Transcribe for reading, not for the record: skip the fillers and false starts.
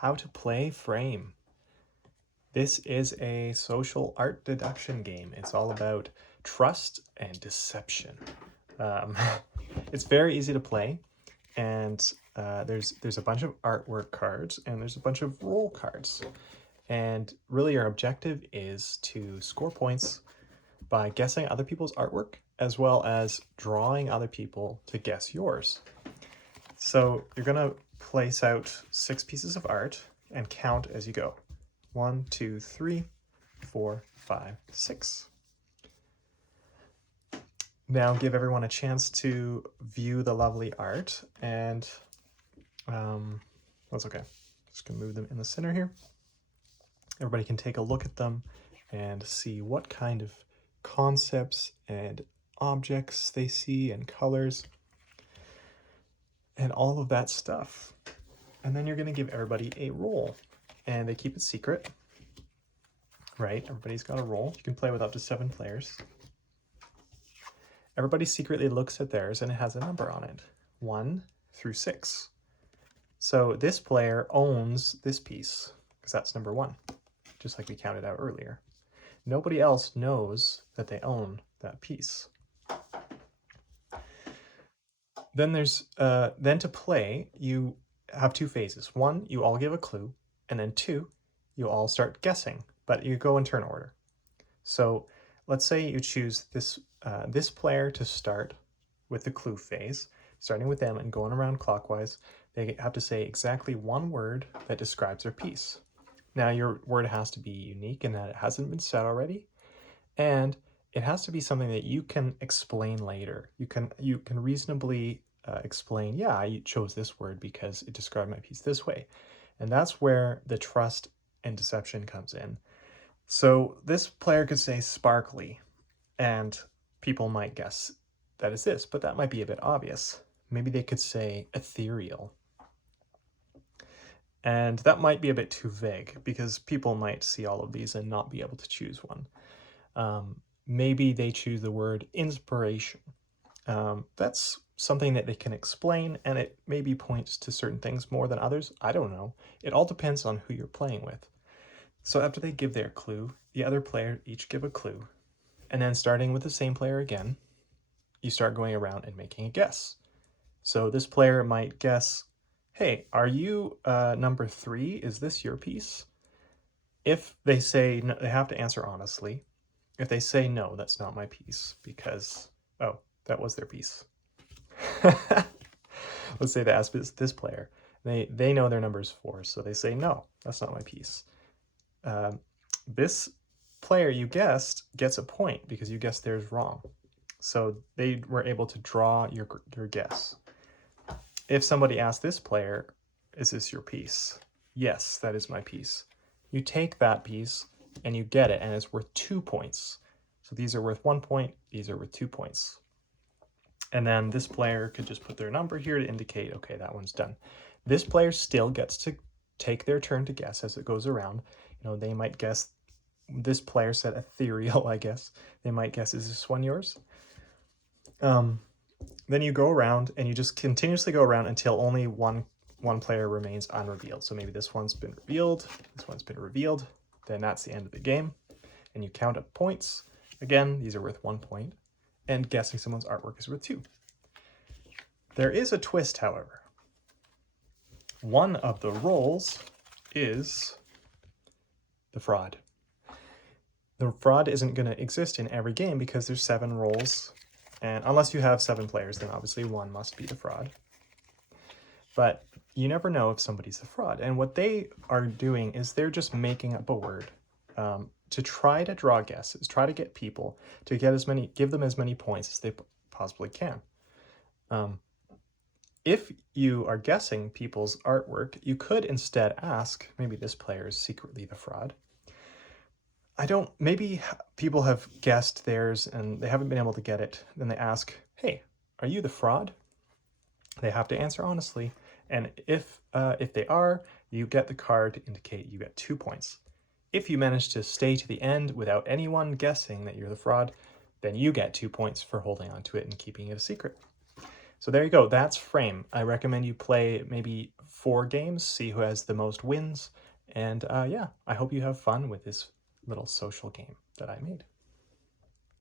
how to play Frame. This is a social art deduction game. It's all about trust and deception. Um, it's very easy to play, and there's a bunch of artwork cards and there's a bunch of role cards. And really your objective is to score points by guessing other people's artwork as well as drawing other people to guess yours. So you're gonna place out 6 pieces of art and count as you go. 1, 2, 3, 4, 5, 6. Now give everyone a chance to view the lovely art, and that's okay. Just gonna move them in the center here. Everybody can take a look at them and see what kind of concepts and objects they see and colors and all of that stuff. And then you're gonna give everybody a roll, and they keep it secret, right? Everybody's got a roll. You can play with up to 7 players. Everybody secretly looks at theirs and it has a number on it, 1 through 6. So this player owns this piece because that's number 1, just like we counted out earlier. Nobody else knows that they own that piece. Then then to play, you have 2 phases. 1, you all give a clue, and then 2, you all start guessing, but you go in turn order. So let's say you choose this player to start with the clue phase, starting with them and going around clockwise. They have to say exactly 1 word that describes their piece. Now your word has to be unique in that it hasn't been said already, and it has to be something that you can explain later. You can reasonably explain, yeah, I chose this word because it described my piece this way. And that's where the trust and deception comes in. So this player could say sparkly, and people might guess that is this, but that might be a bit obvious. Maybe they could say ethereal. And that might be a bit too vague because people might see all of these and not be able to choose one. Maybe they choose the word inspiration. That's something that they can explain, and it maybe points to certain things more than others. I don't know. It all depends on who you're playing with. So after they give their clue, the other player each give a clue. And then starting with the same player again, you start going around and making a guess. So this player might guess, hey, are you number 3? Is this your piece? If they say no, they have to answer honestly. If they say no, that's not my piece because, oh, that was their piece. Let's say they ask this player. They know their number is 4, so they say no, that's not my piece. This player you guessed gets a point because you guessed theirs wrong. So they were able to draw your guess. If somebody asked this player, is this your piece? Yes, that is my piece. You take that piece and you get it, and it's worth 2 points. So these are worth 1 point, these are worth 2 points. And then this player could just put their number here to indicate, okay, that one's done. This player still gets to take their turn to guess as it goes around. You know, they might guess, this player said ethereal, I guess. They might guess, is this one yours? Then you go around and you just continuously go around until only one player remains unrevealed. So maybe this one's been revealed, this one's been revealed, then that's the end of the game. And you count up points. Again, these are worth 1 point, and guessing someone's artwork is worth 2. There is a twist, however. One of the roles is the fraud. The fraud isn't going to exist in every game because there's 7 roles, and unless you have 7 players, then obviously 1 must be the fraud. But you never know if somebody's the fraud, and what they are doing is they're just making up a word to try to draw guesses, try to get people to give them as many points as they possibly can. If you are guessing people's artwork, you could instead ask, maybe this player is secretly the fraud. Maybe people have guessed theirs and they haven't been able to get it. Then they ask, hey, are you the fraud? They have to answer honestly. And if they are, you get the card to indicate you get 2 points. If you manage to stay to the end without anyone guessing that you're the fraud, then you get 2 points for holding on to it and keeping it a secret. So there you go, that's Frame. I recommend you play maybe 4 games, see who has the most wins, and yeah, I hope you have fun with this little social game that I made.